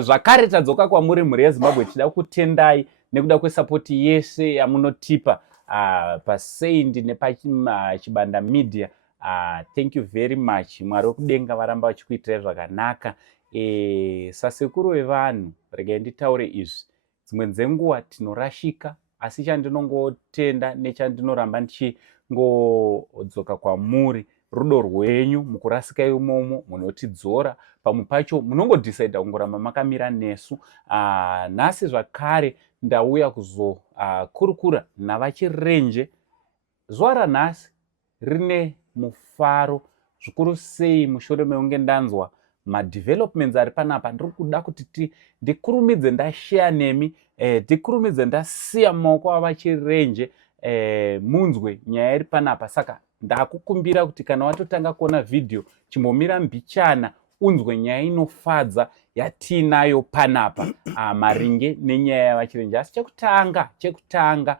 zvakare tadzoka kwamuri mhuri yeZimbabwe tichida kutendai nekuda kwesapoti yese yamunotipa paSaint nepachibanda media. Thank you very much. Mwari wekudenga varamba vachikuitirai zvakanaka. Sasekuru vevanhu, regai nditaure izvi. Dzimwe dzenguva tinorashika, asi chandinongotenda nechandinoramba ndichingodzoka kwamuri rudo rwenyu mukurasika imomo munotidzora. Pamwe pacho munongodecida kungoramba makamira nesu. Nhasi zvakare ndauya kuzokurukura navachirenje. Zuva ranhasi rine mufaro zvikuru sei mushure mekunge ndanzwa madevelopments ari panapa. Ndiri kuda kuti ndikurumidze ndashare nemi, ndikurumidze ndasiya mumaoko avachirenje munzwe nyaya iri panapa. Saka ndakukumbira kuti kana watotanga kuona video chimbomira mbichana unzwe nyaya inofadza yatinayo panapa maringe nenyaya yavachirenje. Asi chekutanga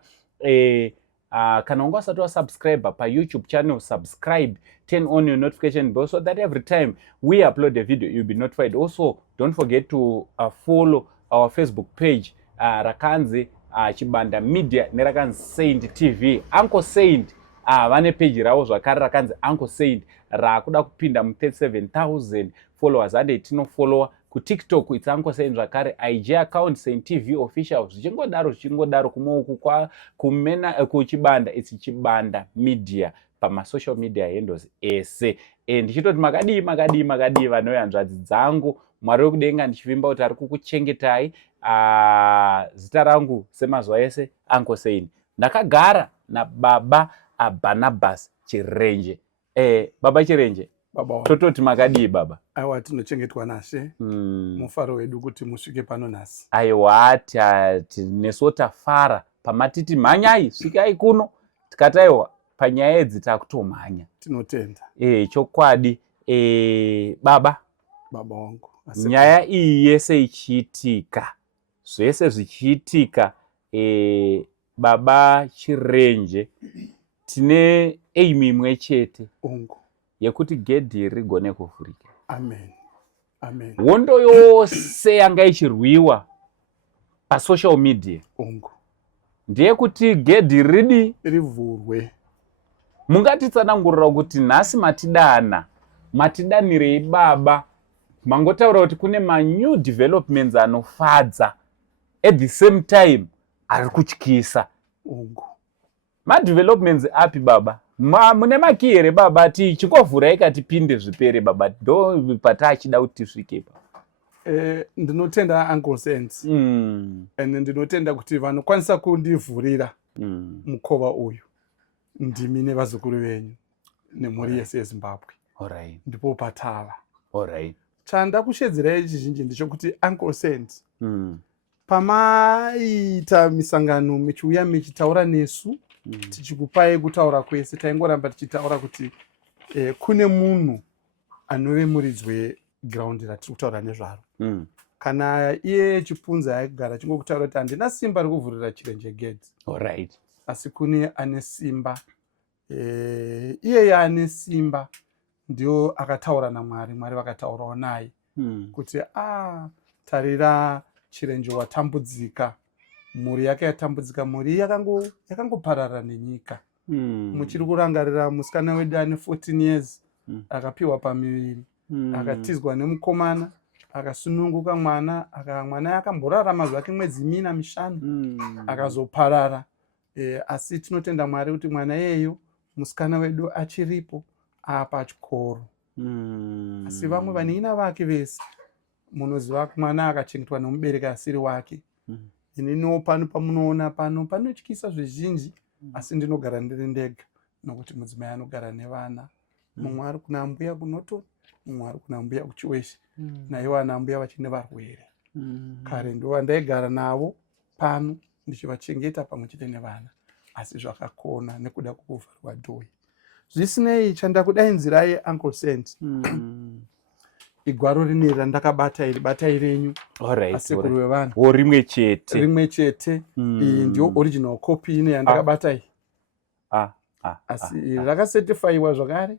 kana unga usati wasubscribe pa YouTube channel, subscribe, turn on your notification bell so that every time we upload a video you'll be notified. Also, don't forget to follow our Facebook page rakanzi Chibanda Media nerakanzi Saint TV. Uncle Saint vane page ravo zvakare rakanzi Uncle Saint rakuda kupinda mu 37,000 followers. Ande tinofollowa ku TikTok it's Uncle Saint zvakare, IG account Saint TV official, zvichingodaro kumouku kumena kuchibanda it's Chibanda Media pama social media handles ese. Ndichitoti makadii vanoyanzvadzi dzangu, Mwari wekudenga ndichivimba kuti ari kukuchengetai. Zita rangu semazuva ese Uncle Saint. Ndakagara nababa Barnabas Chirenje. Baba Chirenje, tototi makadii baba? Aiwa, tinochengetwa nashe. Mufaro wedu kuti musvike pano nhasi. Aiwa, nesu tafara pamatiti mhanyai svikai kuno, tikataiwa panyaya idzi takutomhanya. Tinotenda. Chokwadi. Baba wangu, nyaya iyi yese ichiitika, zvese zvichiitika, baba Chirenje, tine aim imwe chete yekuti gedhi rigone kuvhurika. Amen. Hondo yose yanga ichirwiwa pasocial media ndeyekuti gedhi rivhurwe. Mungatitsanangurira kuti nhasi matidanirei baba, mangotaura kuti kune new developments anofadza at the same time ari kutyisa. Developments api baba? Mune maki here baba? Chingovhurai katipinde zvipere baba, ndo patachida kuti tisvike. Ndinotenda Uncle Saint. And ndinotenda kuti vanokwanisa kundivhurira mukova uyu ndimi nevazukuru venyu nemhuri yese yeZimbabwe. Ndipo patava. Chanda kushedzerai chizhinji ndichokuti Uncle Saint, pamaita misangano michiuya michitaura nesu, tichikupai kutaura kwese, taingoramba tichitaura kuti kune munhu anove muridzi weground ratiri kutaura nezvaro. Kana iye chipunza aikugara chingokutaura kuti handina simba rekuvhurira Chirenje gedhi. Asi kune ane simba. Iye ane simba ndio akataura naMwari, Mwari vakataurawo naye kuti tarira Chirenje watambudzika, mhuri yake yatambudzika, mhuri yakangoparara nenyika. Muchiri kurangarira musikana wedu ane 14 years akapiwa pamiviri, akatizwa nemukomana, akasununguka mwana akamborarama zvake mwedzi 4-5 akazoparara. Asi tinotenda Mwari kuti mwana yeyo musikana wedu achiripo apa chikoro. Asi vamwe vanina vake vese munoziva mwana akachengetwa nemubereki asiri wake. Ininiwo pano pamunoona pano panotyisa zvizhinji, asi ndinogara ndiri ndega nokuti mudzimai anogara nevana. Mumwe ari kuna mbuya kunoto, mumwe ari kuna mbuya kuchiweshe, naivo ana mbuya vachine varwere. Kare ndo ndaigara navo pano ndichivachengeta pamwe chete nevana, asi zvakakona nekuda kwokuvharwa dhoyi. Zvisinei, chandakudainzirai Uncle Saint, igwaro rineri randakabata iri batai renyu asekuru vevanhu. Rimwe chete. Iyi ndio original copy ine yandakabata iyi. Asi rakacertifyiwa zvakare.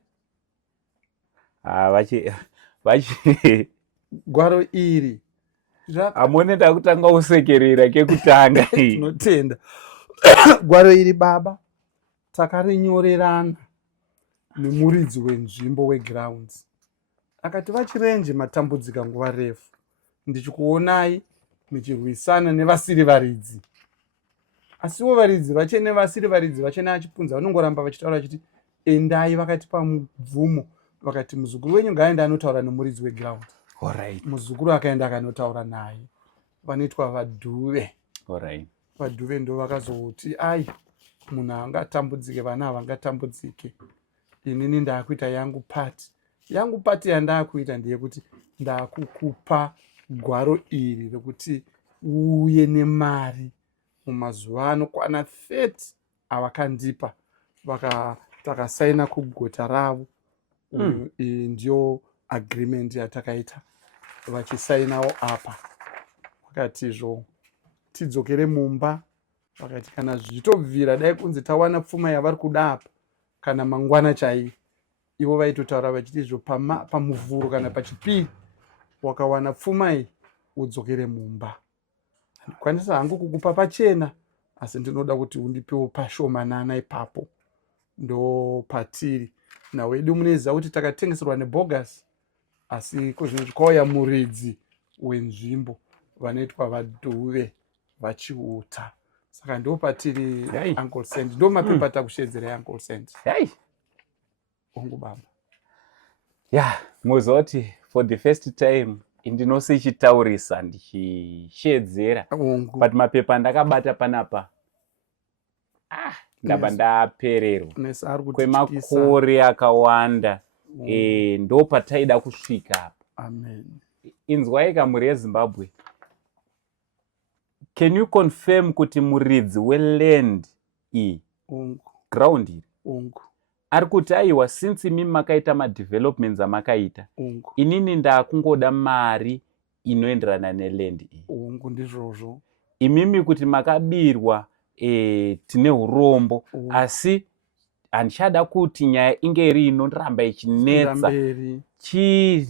Gwaro iri Amone ndakutanga usekerera kekutanga. Tinotenda. Gwaro iri baba takarinyorerana nemuridzi wenzvimbo wegrounds. Akati vachirenje matambudzika nguva refu. Ndichikuonai muchirwisana nevasiri varidzi. Asiwo varidzi vachene vasiri varidzi vachene achipunza vanongoramba vachitaura vachiti endai vakatipa mubvumo. Vakati muzukuru wenyu ngaaenda anotaura nemuridzi weground. Alright. Muzukuru akaenda akanotaura naye. Vanoitwa vadhuve. Alright. Vadhuve ndo vakazoti ai munhu angatambudzike, vana havangatambudzike. Inini ndaakuita yangu pati. Yangu pati yandaakuita ndeyekuti ndaakukupa gwaro iri rekuti uye nemari mumazuva anokwana 30 avakandipa takasaina kugota ravo. Iyi ndiyo agreement yatakaita vachisainawo apa. Vakatizvo tidzokere mumba. Vakati kana zvichitobvira dai kunzi tawana pfuma yavari kuda apa kana mangwana chaiyo. Ivo vaitotaura vachitizvo pamuvhuro kana pachipiri wakawana pfuma iyi udzokere mumba. Ndikwanisa hangu kukupa pachena asi ndinoda kuti undipewo pashomanana ipapo. Ndo patiri. Nawedu munoziva kuti takatengeserwa nebogus asi kuzvinji kwauya muridzi wenzvimbo vanoitwa vadhuve vachiuta. Saka ndo patiri Uncle Send. Ndo mapepa takushedzera Uncle Send. Ongu baba. Muzoti for the first time ndinosichitaurisa ndichishedzera. But mapepa ndakabata panapa. Ndaba ndapererwa kwemakore akawanda. Ndo pataida kusvika apa. Amen. Inzwai kamuri yeZimbabwe. Can you confirm kuti muridzi weland iyi ground iri ari kuti aiwa since imi makaita madevelopments amakaita inini ndakungoda mari inoenderana neland iyi. Ndizvozvo. Imimi kuti makabirwa tine urombo asi handichada kuti nyaya inge iri inoramba ichinetsa.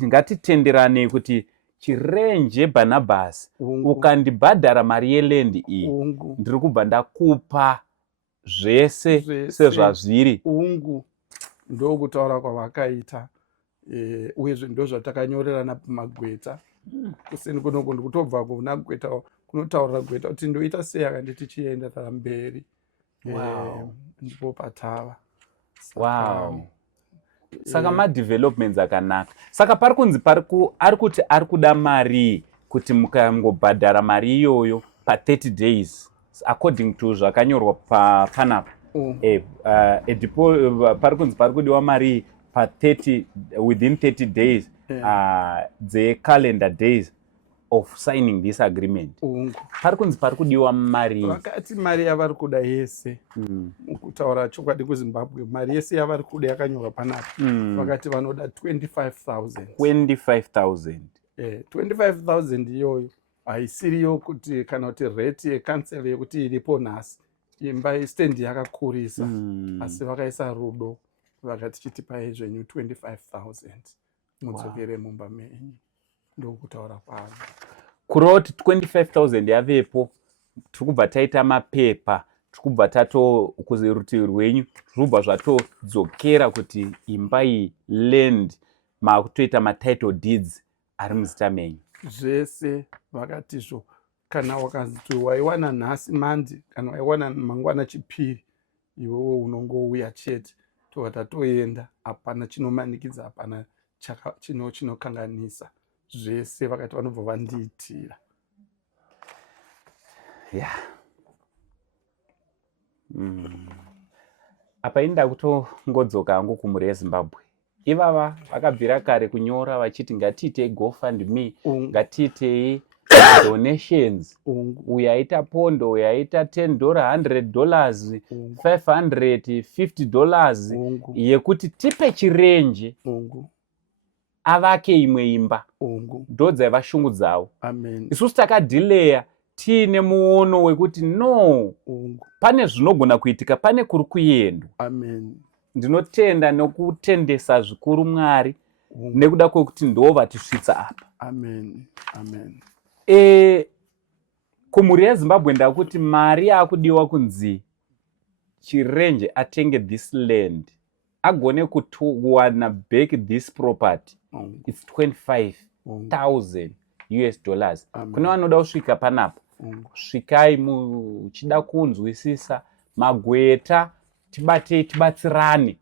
Ngatitenderanei kuti chirenje Barnabas ukandibhadhara mari yeland iyi ndiri kubva ndakupa zvese sezvazviri. Ndokutaura kwavakaita. Uyezve ndo zvatakanyorerana pamagweta. Kuseni kunoko ndikutobva kuna gweta kunotaurira gweta kuti ndoita sei akanditi chienda mberi. Ndipo patava. Saka madevelopments akanaka. Saka pari kunzi ari kuti ari kuda mari kuti mukangobhadhara mari iyoyo pa 30 days according to zvakanyorwa panapa. Pari kunzi pari kudiwa mari within 30 days calendar days of signing this agreement. Pari kunzi pari kudiwa mari. Vakati mari yavari kuda yese. Kutaura chokwadi kuZimbabwe mari yese yavari kuda yakanyorwa panapa. Vakati vanoda 25,000. 25,000. 25,000 iyoyo haisiriyo kuti kana kuti rate yecancel yekuti iripo nhasi. Imba stand yakakurisa. Asi vakaisa rudo. Vakati chitipai zvenyu 25,000. Mudzokere mumba menyu. Ndokutaura kwavo. Kurova kuti 25,000 yavepo tikubva taita mapepa tikubva kurutivi rwenyu zvinobva zvatodzokera kuti imba iyi land makutoita matitle deeds ari muzita menyu. Zvese vakatizvo kana wakazoti waiwana nhasi mandi kana waiwana mangwana chipiri iwewe unongouya chete tatoenda hapana chinomanikidza hapana chinokanganisa. Zvese vakati vanobva vandiitira. Apa inda kutongodzoka hangu kumhuri yeZimbabwe. Ivava vakabvira kare kunyora vachiti ngatiitei GoFundMe, ngatiitei donations. Uyu aita pondo, uyu aita $10, $100, $550 yekuti tipe chirenje avake imwe imba. Ndo dzaiva shungu dzavo. Isusu takadhileya tiine muono wekuti no pane zvinogona kuitika, pane kuri kuendwa. Ndinotenda nokutendesa zvikuru Mwari nekuda kwekuti ndo vatisvitsa apa. kumhuri yezimbabwe ndakuti mari yakudiwa kunzi chirenje atenge this land agone kuwana back this property. It's 25,000 US dollars. Kune vanoda kusvika panapo, svikai muchida kunzwisisa magweta, tibatsirane.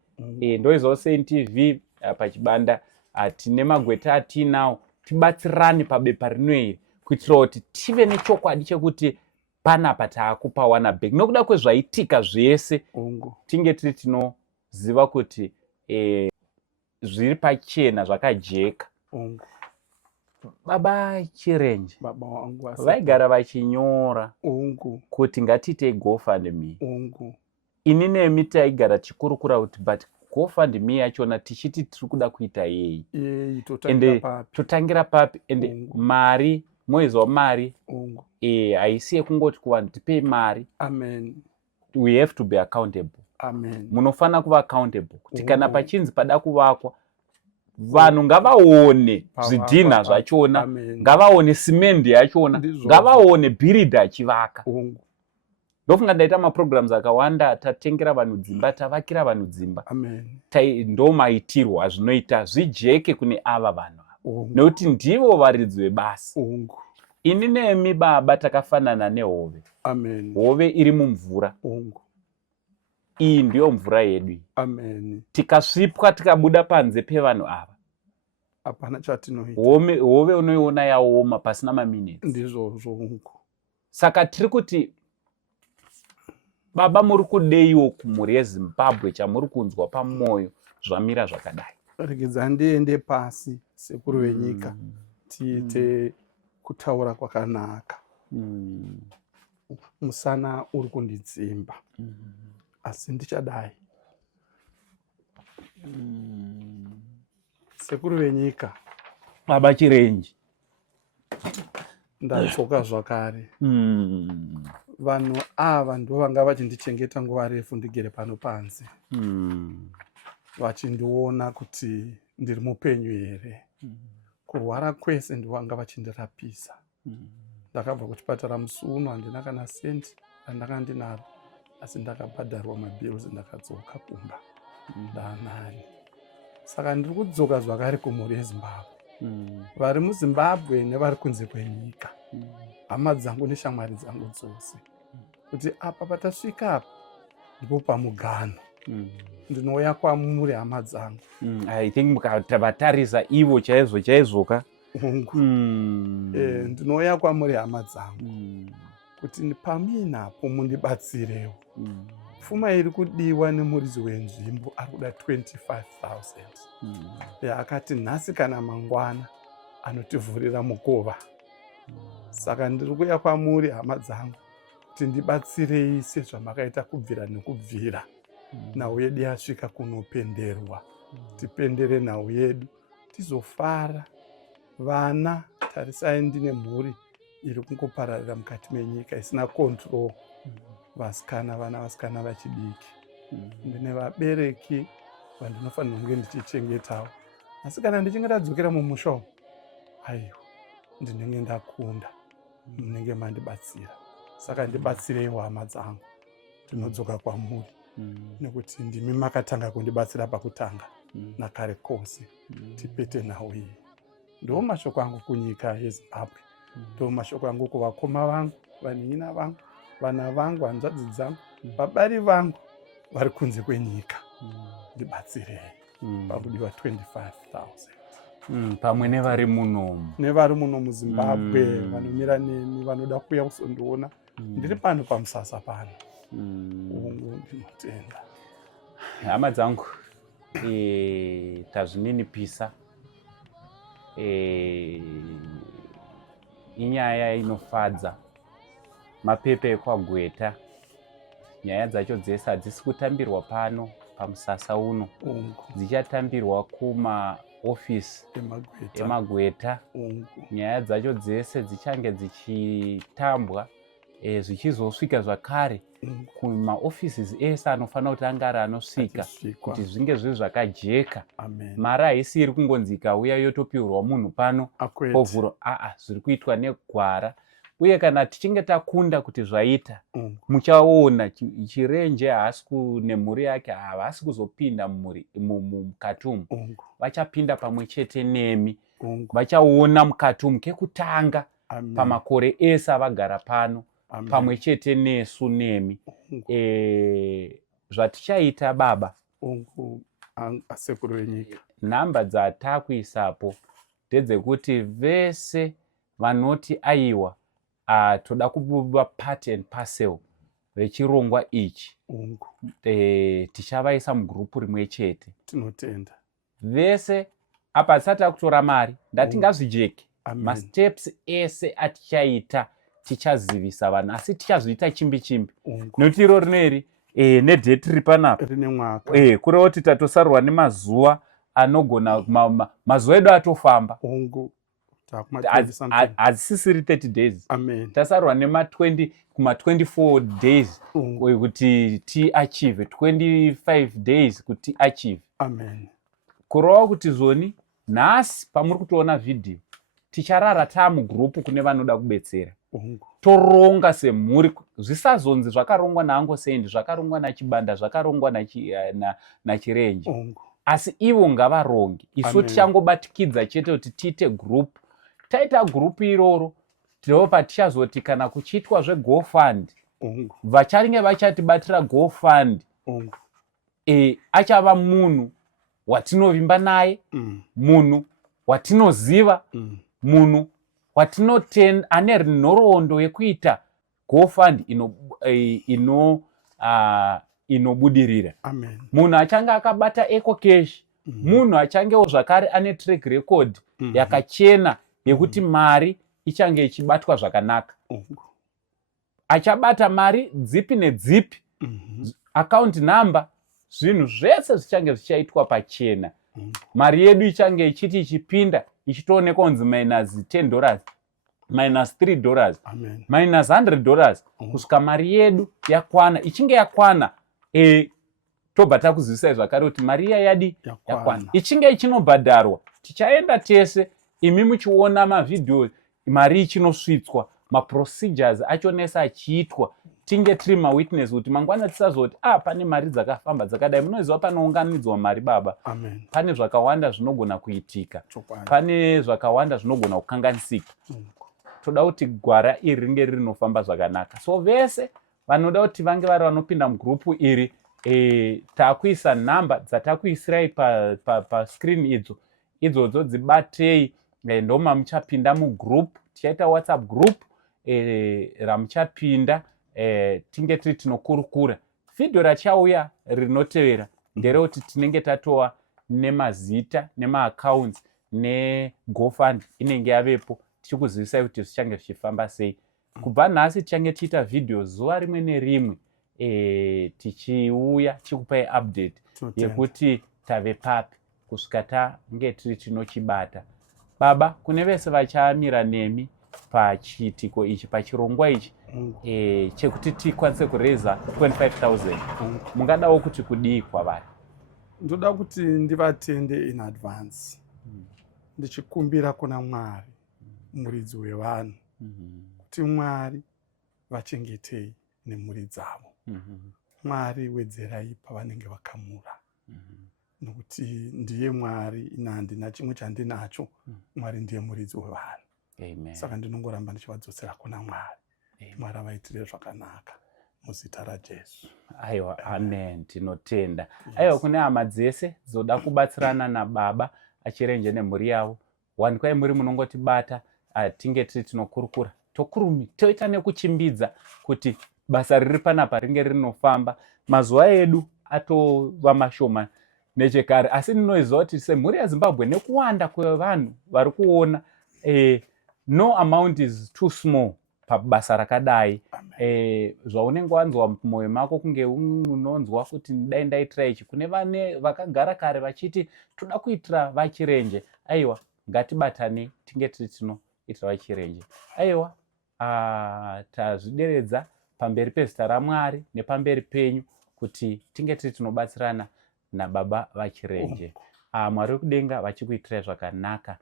Ndoizvawo CNTV pachibanda tine magweta atinawo, tibatsirane pabepa rinoiri kuitira kuti tive nechokwadi chekuti panapa taakupawana back. Nokuda kwezvaitika zvese tinge tiri tinoziva kuti zviri pachena zvakajeka. Baba Chirenje vaigara vachinyora kuti ngatiite GoFundMe. Ini nemi taigara tichikurukura kuti but GoFundMe yachona tichiti tiri kuda kuita yei, ende totangira papi, ende mari mwezi wamari haisi yekungoti kuvanhu tipei mari. We have to be accountable. Munofana kuva accountable kuti kana pachinzi pada kuvakwa vanhu ngavaone zvidhina zvachona, ngavaone simendi yachona, ngavaone bhiridha achivaka. Ndofunga ndaita maprograms akawanda, tatengera vanhu dzimba, tavakira vanhu dzimba. Ndo maitirwa zvinoita zvijeke kune ava vanhu ava, nekuti ndivo varidzi vebasa. Ini nemi baba takafanana nehove. Hove iri mumvura. Iyi ndiyo mvura yedu. Tikasvipwa tikabuda panze pevanhu ava, hapana chatinoita. Hove unoiona yaoma pasina maminutes. Ndizvozvo. Saka tiri kuti baba muri kudeiwo kumhuri yeZimbabwe chamuri kunzwa pamwoyo zvamira zvakadai. Regedza ndiende pasi sekuru venyika tiite kutaura kwakanaka. Musana uri kundidzimba. Asi ndichadai. Sekuru venyika. Baba Chirenje. Ndatsoka zvakare. Vanhu ava ndo vanga vachindichengeta nguva refu ndigere pano panze. Vachindiona kuti ndiri mupenyu here. Kurwara kwese ndivanga vachindirapisa. Ndakabva kuchipatara musi uno handina kana senti randanga ndinaro, asi ndakabhadharwa mabills ndakadzoka kumba. Ndanani. Saka ndiri kudzoka zvakare kumhuri yeZimbabwe. Vari muZimbabwe nevari kunze kwenyika, hama dzangu neshamwari dzangu dzose, kuti apa patasvika apa ndipo pamugano. Ndinouya kwamuri hama dzangu. I think mukavatarisa ivo chaizvoka. Ndinouya kwamuri hama dzangu kuti paminapo mundibatsirewo. Pfuma iri kudiwa nemuridzi wenzvimbo ari kuda 25,000. Akati nhasi kana mangwana anotivhurira mukova. Saka ndiri kuya kwamuri hama dzangu kuti ndibatsirei sezvamakaita kubvira nekubvira. Nhau yedu yasvika kunopenderwa. Tipendere nhau yedu tizofara. Vana, tarisai ndine mhuri iri kungopararira mukati menyika isina control. Vasikana, vana vasikana vachidiki. Ndine vabereki vandinofanira kunge ndichichengetawo. Asi kana ndichinge ndadzokera mumusha umu, aiwa, ndinenge ndakunda. Munenge mandibatsira. Saka ndibatsireiwo hama dzangu. Ndinodzoka kwamuri. Nekuti ndimi makatanga kundibatsira pakutanga. Nakare kose. Tipete nhau iyi. Ndo mashoko angu kunyika yeZimbabwe. Ndo mashoko angu kuvakoma vangu, vanina vangu, vana vangu, hanzvadzi dzangu, vabari vangu vari kunze kwenyika. Ndibatsirei. Pakudiwa 25,000. Pamwe nevari muno. Nevari muno muZimbabwe, vanomira nemi, vanoda kuuya kuzondiona. Ndiri pano pamusasa pano. Ndinotenda. Hama dzangu, tazvininipisa. Inyaya inofadza. Mapepe ekwagweta. Nyaya dzacho dzese hadzisi kutambirwa pano pamusasa uno. Dzichatambirwa kumaofisi emagweta. Nyaya dzacho dzese dzichange dzichitambwa zvichizosvika zvakare kumaoffices ese anofanira kuti anga ari anosvika kuti zvinge zviri zvakajeka. Mari haisi iri kungonzi ikauya yotopiwa munhu pano ovhura, zviri kuitwa negwara. Uye kana tichinge takunda kuti zvaita, muchaona chirenje haasi nemhuri yake havasi kuzopinda mukati umu, vachapinda pamwe chete nemi, vachaona mukati umu kekutanga pamakore ese avagara pano pamwe chete nesu nemi. Zvatichaita baba, asekuru venyika, nhamba dzatakuisapo ndedzekuti vese vanoti aiwa toda kuva part and parcel vechirongwa ichi, tichavaisa mugrupu rimwe chete. Tinotenda vese apa tisati takutora mari ndatingazvijeki. Masteps ese atichaita tichazivisa vanhu, asi tichazviita chimbi chimbi nokuti iro rineri nedheti riri panapa kureva kuti tatosarwa nemazuva anogona mazuva edu atofamba, hadzisisiri 30 days, tasarwa kuma-24 days kuti tiachieve, 25 days kuti tiachieve. Kureva kuti zvoni nhasi pamuri kutoona vhidhiyo ticharara taamugrupu kune vanoda kubetsera, toronga semhuri, zvisazonzi zvakarongwa naangosendi, zvakarongwa nachibanda, zvakarongwa nachirenje, asi ivo ngavaronge. Isu tichangobatikidza chete kuti tiite grupu. Taita grupu iroro ndo patichazoti kana kuchiitwa zvegofund, vachange vachatibatira gofund, achava munhu watinovimba naye, munhu watinoziva, munhu watinotenda ane nhoroondo yekuita gofund inobudirira. Munhu achange akabata ecocash, munhu achangewo zvakare ane track record yakachena yekuti mari ichange ichibatwa zvakanaka, achabata mari dzipi nedzipi, account number, zvinhu zvese zvichange zvichaitwa pachena. Mari yedu ichange ichiti ichipinda ichitoonekwa kunzi -$10, -$3, -$100, kusvika mari yedu yakwana. Ichinge yakwana, tobva takuzivisai zvakare kuti mari iya yadi yakwana. Ichinge ichinobhadharwa, tichaenda tese, imi muchiona mavhidhiyo mari ichinosvitswa, maprocedures achonese achiitwa, tinge tiri mawitness kuti mangwana tisazoti pane mari dzakafamba dzakadai. Munoziva panounganidzwa mari baba, pane zvakawanda zvinogona kuitika, pane zvakawanda zvinogona kukanganisika. Toda kuti gwara iri ringe rinofamba zvakanaka. So vese vanoda kuti vange vari vanopinda mugrupu iri, takuisa nhamba dzatakuisirai pascreen idzodzo dzibatei, ndoma muchapinda mugrupu. Tichaita WhatsApp group ramuchapinda, tinge tiri tinokurukura. Vhidhiyo rachauya rinotevera nderekuti tinenge tatova nemazita nemaaccounts negofund inenge yavepo, tichikuzivisai kuti zvichange zvichifamba sei. Kubva nhasi tichange tiita vhidhiyo zuva rimwe nerimwe, tichiuya tichikupai update yekuti tave papi kusvika tange tiri tinochibata. Baba, kune vese vachamira nemi pachiitiko ichi, pachirongwa ichi, chekuti tikwanise kureza 25,000, mungadawo kuti kudii kwavari? Ndoda kuti ndivatende in advance, ndichikumbira kuna Mwari, muridzi wevanhu, kuti Mwari vachengetei nemhuri dzavo, Mwari wedzerai pavanenge vakamura, nokuti ndiye Mwari, ina handina chimwe chandinacho, Mwari ndiye muridzi wevanhu. Saka ndinongoramba ndichivadzosera kuna Mwari. Mwari avaitire zvakanaka muzita raJesu. Aiwa, amen, tinotenda. Aiwa, kune hama dzese dzoda kubatsirana nababa achirenje nemhuri yavo, wanikwa muri munongotibata, tinge tiri tinokurukura, tokurumi, toita nekuchimbidza kuti basa riri panapa ringe rinofamba. Mazuva edu atova mashoma nechekare, asi ndinoziva kuti semhuri yeZimbabwe nekuwanda kwevanhu vari kuona, no amount is too small pabasa rakadai. Zvaunenge wanzwa mumwoyo mako kunge unonzwa kuti dai ndaitira ichi, kune vane vakagara kare vachiti toda kuitira vachirenje. Aiwa, ngatibatane tinge tiri tinoitira vachirenje. Aiwa, tazvideredza pamberi pezita raMwari nepamberi penyu kuti tinge tiri tinobatsirana nababa vachirenje. Mwari wekudenga vachikuitirai zvakanaka.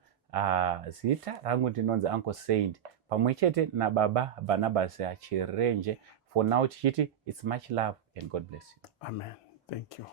Zita rangu ndinonzi Uncle Saint pamwe chete nababa Barnabas Chirenje. For now tichiti it's much love and God bless you. Amen. Thank you.